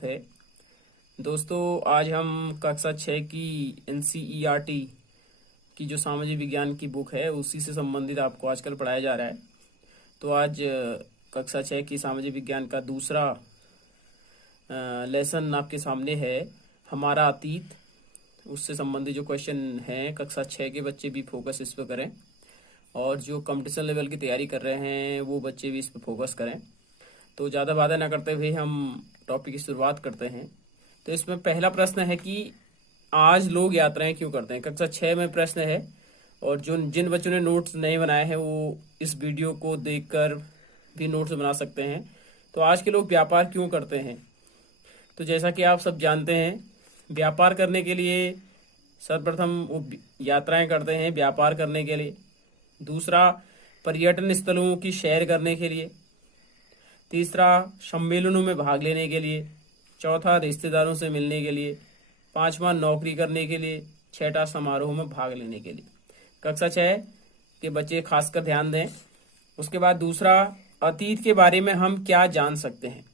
स्वागत है। दोस्तों, आज हम कक्षा 6 की NCERT की जो सामाजिक विज्ञान की बुक है उसी से संबंधित आपको आजकल पढ़ाया जा रहा है। तो आज कक्षा 6 की सामाजिक विज्ञान का दूसरा लेसन आपके सामने है, हमारा अतीत। उससे संबंधित जो क्वेश्चन हैं कक्षा 6 के बच्चे भी फोकस इस पर करें, और जो कंपटीशन लेवल की तैयारी कर रहे हैं वो बच्चे भी इस पर फोकस करें। तो ज़्यादा बातें ना करते हुए हम टॉपिक की शुरुआत करते हैं। तो इसमें पहला प्रश्न है कि आज लोग यात्राएं क्यों करते हैं। कक्षा 6 में प्रश्न है, और जो जिन बच्चों ने नोट्स नहीं बनाए हैं वो इस वीडियो को देखकर भी नोट्स बना सकते हैं। तो आज के लोग व्यापार क्यों करते हैं। तो जैसा कि आप सब जानते हैं, व्यापार करने के लिए सर्वप्रथम वो यात्राएं करते हैं व्यापार करने के लिए, दूसरा पर्यटन स्थलों की सैर करने के लिए, तीसरा सम्मेलनों में भाग लेने के लिए, चौथा रिश्तेदारों से मिलने के लिए, पांचवा नौकरी करने के लिए, छठा समारोह में भाग लेने के लिए। कक्षा 6 के बच्चे खासकर ध्यान दें। उसके बाद दूसरा, अतीत के बारे में हम क्या जान सकते हैं।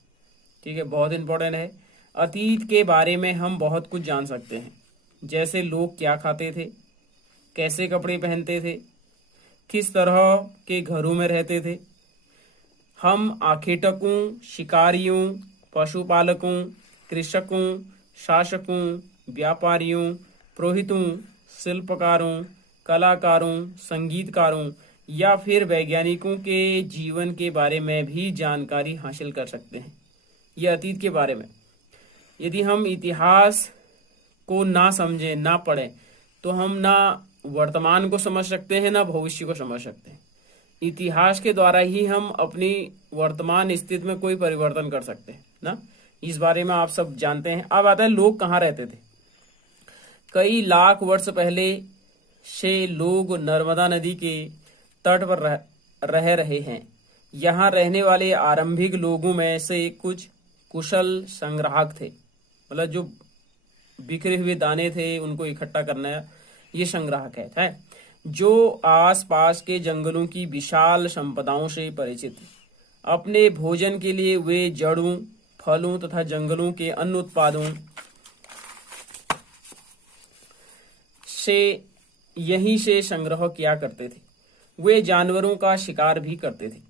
ठीक है, बहुत इंपॉर्टेंट है। अतीत के बारे में हम बहुत कुछ जान सकते हैं, जैसे लोग क्या खाते थे, कैसे कपड़े पहनते थे, किस तरह के घरों में रहते थे। हम आखेटकों, शिकारियों, पशुपालकों, कृषकों, शासकों, व्यापारियों, पुरोहितों, शिल्पकारों, कलाकारों, संगीतकारों या फिर वैज्ञानिकों के जीवन के बारे में भी जानकारी हासिल कर सकते हैं। यह अतीत के बारे में। यदि हम इतिहास को ना समझें, ना पढ़ें, तो हम ना वर्तमान को समझ सकते हैं, ना भविष्य को समझ सकते हैं। इतिहास के द्वारा ही हम अपनी वर्तमान स्थिति में कोई परिवर्तन कर सकते हैं ना। इस बारे में आप सब जानते हैं। अब आता है लोग कहाँ रहते थे। कई लाख वर्ष पहले से लोग नर्मदा नदी के तट पर रह रहे हैं। यहाँ रहने वाले आरंभिक लोगों में से कुछ कुशल संग्राहक थे, मतलब जो बिखरे हुए दाने थे उनको इकट्ठा करना, ये संग्राहक है जो आसपास के जंगलों की विशाल संपदाओं से परिचित थे। अपने भोजन के लिए वे जड़ों, फलों तथा जंगलों के अन्य उत्पादों से यहीं से संग्रह किया करते थे। वे जानवरों का शिकार भी करते थे।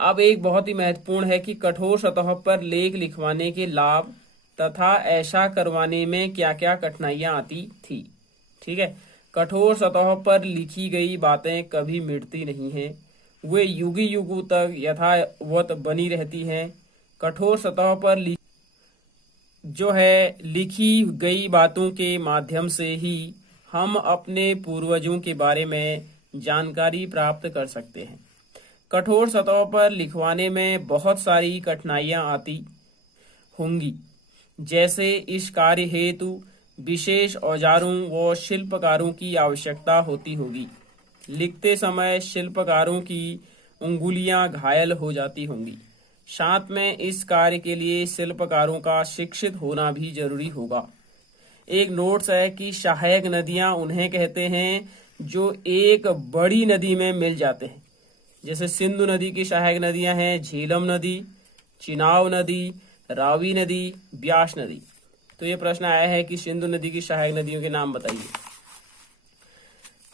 अब एक बहुत ही महत्वपूर्ण है कि कठोर सतह पर लेख लिखवाने के लाभ तथा ऐसा करवाने में क्या क्या कठिनाइयां आती थी। ठीक है, कठोर सतह पर लिखी गई बातें कभी मिटती नहीं हैं, वे युगी युगों तक यथावत बनी रहती हैं। कठोर सतह पर लिखी गई बातों के माध्यम से ही हम अपने पूर्वजों के बारे में जानकारी प्राप्त कर सकते हैं। कठोर सतह पर लिखवाने में बहुत सारी कठिनाइयां आती होंगी, जैसे इस कार्य हेतु विशेष औजारों व शिल्पकारों की आवश्यकता होती होगी। लिखते समय शिल्पकारों की उंगलियां घायल हो जाती होंगी। साथ में इस कार्य के लिए शिल्पकारों का शिक्षित होना भी जरूरी होगा। एक नोट्स है कि सहायक नदियां उन्हें कहते हैं जो एक बड़ी नदी में मिल जाते हैं। जैसे सिंधु नदी की सहायक नदियां हैं झेलम नदी, चिनाब नदी, रावी नदी, ब्यास नदी। तो ये प्रश्न आया है कि सिंधु नदी की सहायक नदियों के नाम बताइए।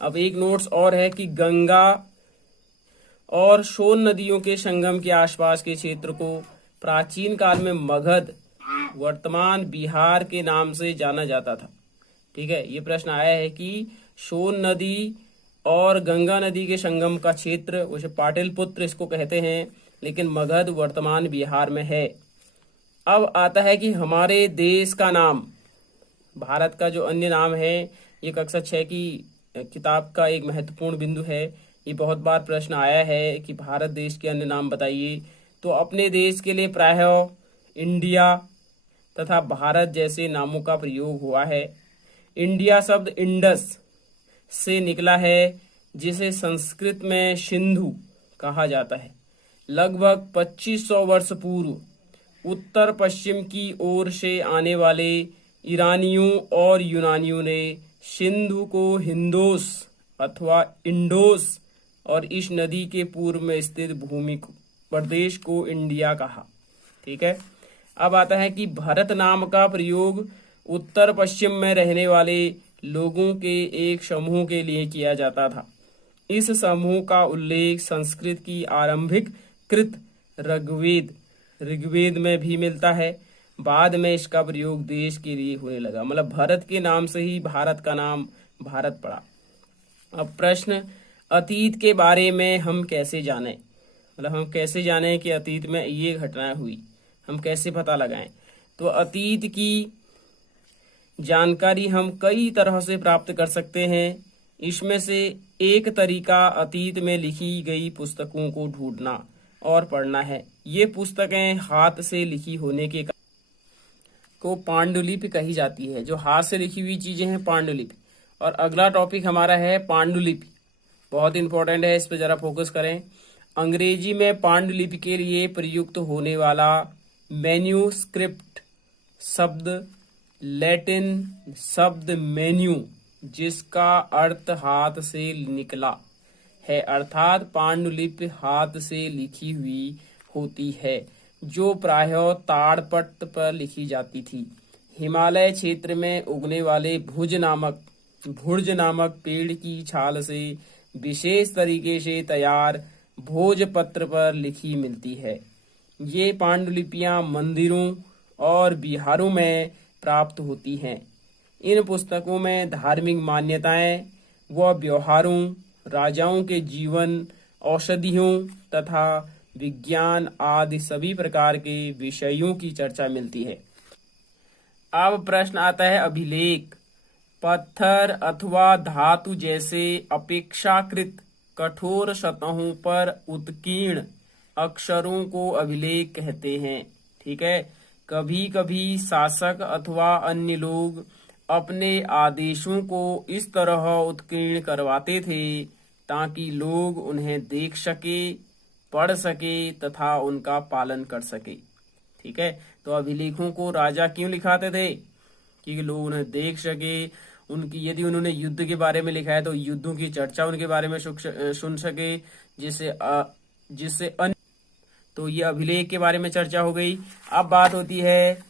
अब एक नोट्स और है कि गंगा और सोन नदियों के संगम के आसपास के क्षेत्र को प्राचीन काल में मगध, वर्तमान बिहार के नाम से जाना जाता था। ठीक है, ये प्रश्न आया है कि सोन नदी और गंगा नदी के संगम का क्षेत्र, उसे पाटलिपुत्र इसको कहते हैं, लेकिन मगध वर्तमान बिहार में है। अब आता है कि हमारे देश का नाम, भारत का जो अन्य नाम है, ये कक्षा 6 की किताब का एक महत्वपूर्ण बिंदु है। ये बहुत बार प्रश्न आया है कि भारत देश के अन्य नाम बताइए। तो अपने देश के लिए प्रायः इंडिया तथा भारत जैसे नामों का प्रयोग हुआ है। इंडिया शब्द इंडस से निकला है, जिसे संस्कृत में सिंधु कहा जाता है। लगभग 2500 वर्ष पूर्व उत्तर पश्चिम की ओर से आने वाले ईरानियों और यूनानियों ने सिंधु को हिंदोस अथवा इंडोस और इस नदी के पूर्व में स्थित भूमि प्रदेश को इंडिया कहा। ठीक है, अब आता है कि भरत नाम का प्रयोग उत्तर पश्चिम में रहने वाले लोगों के एक समूह के लिए किया जाता था। इस समूह का उल्लेख संस्कृत की आरंभिक कृत ऋग्वेद में भी मिलता है। बाद में इसका प्रयोग देश के लिए होने लगा। मतलब भरत के नाम से ही भारत का नाम भारत पड़ा। अब प्रश्न, अतीत के बारे में हम कैसे जानें? मतलब हम कैसे जानें कि अतीत में ये घटनाएं हुई, हम कैसे पता लगाएं? तो अतीत की जानकारी हम कई तरह से प्राप्त कर सकते हैं। इसमें से एक तरीका अतीत में लिखी गई पुस्तकों को ढूंढना और पढ़ना है। ये पुस्तकें हाथ से लिखी होने के को पांडुलिपि कही जाती है। जो हाथ से लिखी हुई चीजें हैं पांडुलिपि। और अगला टॉपिक हमारा है पांडुलिपि, बहुत इंपॉर्टेंट है, इस पर जरा फोकस करें। अंग्रेजी में पांडुलिपि के लिए प्रयुक्त होने वाला मैन्यूस्क्रिप्ट शब्द लैटिन शब्द मेन्यू, जिसका अर्थ हाथ से निकला है, अर्थात पांडुलिपि हाथ से लिखी हुई होती है, जो प्रायः ताड़पत्र पर लिखी जाती थी। हिमालय क्षेत्र में उगने वाले भुर्ज नामक पेड़ की छाल से विशेष तरीके से तैयार भोजपत्र पर लिखी मिलती है। ये पांडुलिपियां मंदिरों और विहारों में प्राप्त होती हैं। इन पुस्तकों में धार्मिक मान्यताएं व व्यवहारों, राजाओं के जीवन, औषधियों तथा विज्ञान आदि सभी प्रकार के विषयों की चर्चा मिलती है। अब प्रश्न आता है अभिलेख। पत्थर अथवा धातु जैसे अपेक्षाकृत कठोर सतहों पर उत्कीर्ण अक्षरों को अभिलेख कहते हैं। ठीक है। कभी कभी शासक अथवा अन्य लोग अपने आदेशों को इस तरह उत्कीर्ण करवाते थे ताकि लोग उन्हें देख सके, पढ़ सके तथा उनका पालन कर सके। ठीक है। तो अभिलेखों को राजा क्यों लिखाते थे? कि लोग उन्हें देख सके, उनकी यदि उन्होंने युद्ध के बारे में लिखा है तो युद्धों की चर्चा उनके बारे में सुन सके, जिससे अन्य, तो ये अभिलेख के बारे में चर्चा हो गई। अब बात होती है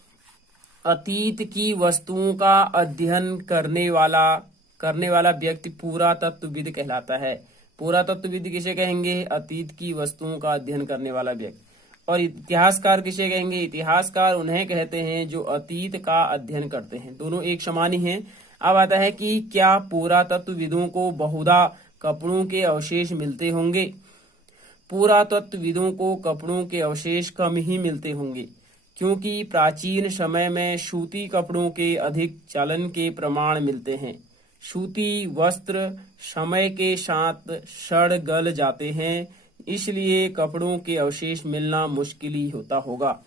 अतीत की वस्तुओं का अध्ययन करने वाला व्यक्ति पुरातत्वविद कहलाता है। पुरातत्वविद किसे कहेंगे? अतीत की वस्तुओं का अध्ययन करने वाला व्यक्ति। और इतिहासकार किसे कहेंगे? इतिहासकार उन्हें कहते हैं जो अतीत का अध्ययन करते हैं। दोनों एक समान ही हैं। अब आता है कि क्या पुरातत्वविदों को बहुधा कपड़ों के अवशेष मिलते होंगे? पुरातत्वविदों को कपड़ों के अवशेष कम ही मिलते होंगे, क्योंकि प्राचीन समय में सूती कपड़ों के अधिक चलन के प्रमाण मिलते हैं। सूती वस्त्र समय के साथ सड़ गल जाते हैं, इसलिए कपड़ों के अवशेष मिलना मुश्किल ही होता होगा।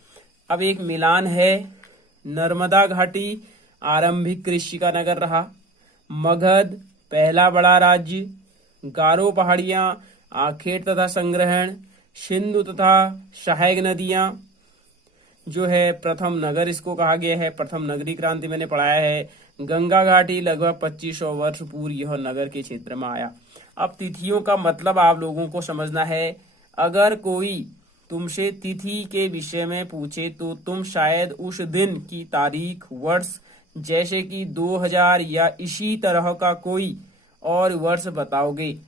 अब एक मिलान है। नर्मदा घाटी आरंभिक कृषि का नगर रहा। मगध पहला बड़ा राज्य। गारो पहाड़ियां आखेट तथा संग्रहण। सिंधु तथा सहायक नदियां जो है प्रथम नगर इसको कहा गया है। प्रथम नगरी क्रांति मैंने पढ़ाया है। गंगा घाटी लगभग 2500 वर्ष पूर्व यह नगर के क्षेत्र में आया। अब तिथियों का मतलब आप लोगों को समझना है। अगर कोई तुमसे तिथि के विषय में पूछे तो तुम शायद उस दिन की तारीख, वर्ष, जैसे कि 2000 या इसी तरह का कोई और वर्ष बताओगे।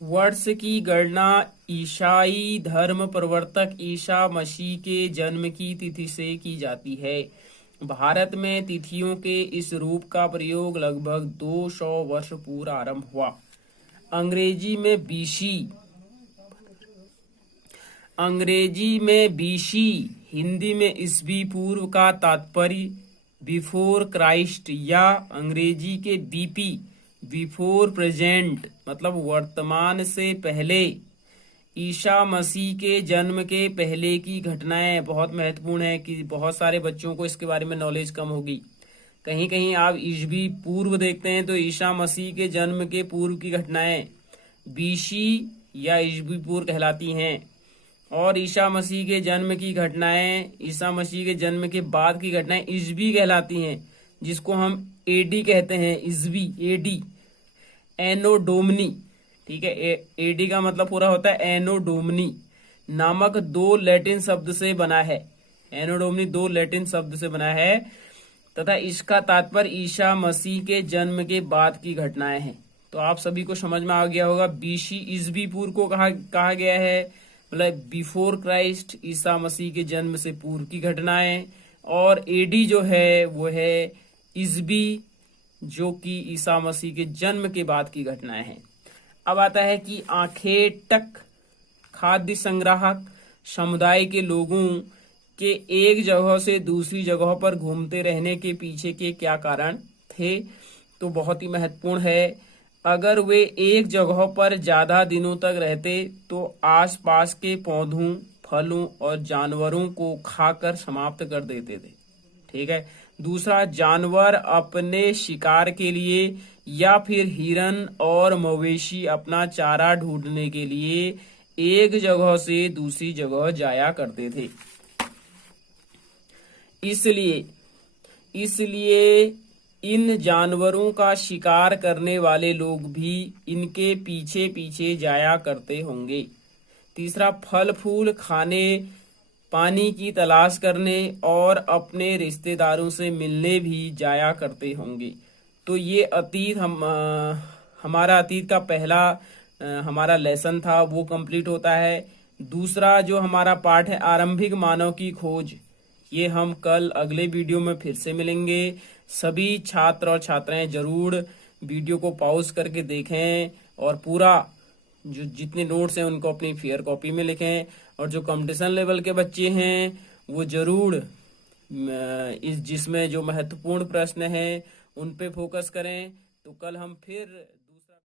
वर्ष की गणना ईसाई धर्म प्रवर्तक ईसा मसीह के जन्म की तिथि से की जाती है। भारत में तिथियों के इस रूप का प्रयोग लगभग 200 वर्ष पूर्व आरंभ हुआ। अंग्रेजी में बीसी, हिंदी में ईस्वी पूर्व का तात्पर्य बिफोर क्राइस्ट, या अंग्रेजी के बीपी बिफोर प्रेजेंट मतलब वर्तमान से पहले। ईसा मसीह के जन्म के पहले की घटनाएं बहुत महत्वपूर्ण है कि बहुत सारे बच्चों को इसके बारे में नॉलेज कम होगी। कहीं कहीं आप ईस्वी पूर्व देखते हैं तो ईसा मसीह के जन्म के पूर्व की घटनाएं बीसी या ईस्वी पूर्व कहलाती हैं, और ईसा मसीह के जन्म की घटनाएं, ईसा मसीह के जन्म के बाद की घटनाएं ईस्वी कहलाती हैं, जिसको हम एडी कहते हैं। ईस्वी, एडी, एनो डोमनी। ठीक है। एडी का मतलब पूरा होता है एनो डोमनी नामक 2 लैटिन शब्द से बना है। एनो डोमिनी 2 लैटिन शब्द से बना है तथा इसका तात्पर्य ईसा मसीह के जन्म के बाद की घटनाएं हैं। तो आप सभी को समझ में आ गया होगा, बीसी ईसवी पूर्व को कहा गया है, मतलब बिफोर क्राइस्ट, ईसा मसीह के जन्म से पूर्व की घटनाएं, और एडी जो है वो है ईसवी, जो कि ईसा मसीह के जन्म के बाद की घटनाएं हैं। अब आता है कि आखेटक खाद्य संग्राहक समुदाय के लोगों के एक जगह से दूसरी जगह पर घूमते रहने के पीछे के क्या कारण थे। तो बहुत ही महत्वपूर्ण है, अगर वे एक जगह पर ज्यादा दिनों तक रहते तो आसपास के पौधों, फलों और जानवरों को खाकर समाप्त कर देते थे। ठीक है। दूसरा, जानवर अपने शिकार के लिए या फिर हिरन और मवेशी अपना चारा ढूंढने के लिए एक जगह से दूसरी जगह जाया करते थे। इसलिए इन जानवरों का शिकार करने वाले लोग भी इनके पीछे पीछे जाया करते होंगे। तीसरा, फल फूल खाने, पानी की तलाश करने और अपने रिश्तेदारों से मिलने भी जाया करते होंगे। तो ये हमारा अतीत का पहला हमारा लेसन था, वो कंप्लीट होता है। दूसरा जो हमारा पाठ है आरंभिक मानव की खोज, ये हम कल अगले वीडियो में फिर से मिलेंगे। सभी छात्र और छात्राएं जरूर वीडियो को पॉज करके देखें और पूरा जो जितने नोट्स हैं उनको अपनी फेयर कॉपी में लिखें, और जो कंपटीशन लेवल के बच्चे हैं वो जरूर जिसमें जो महत्वपूर्ण प्रश्न हैं उन पे फोकस करें। तो कल हम फिर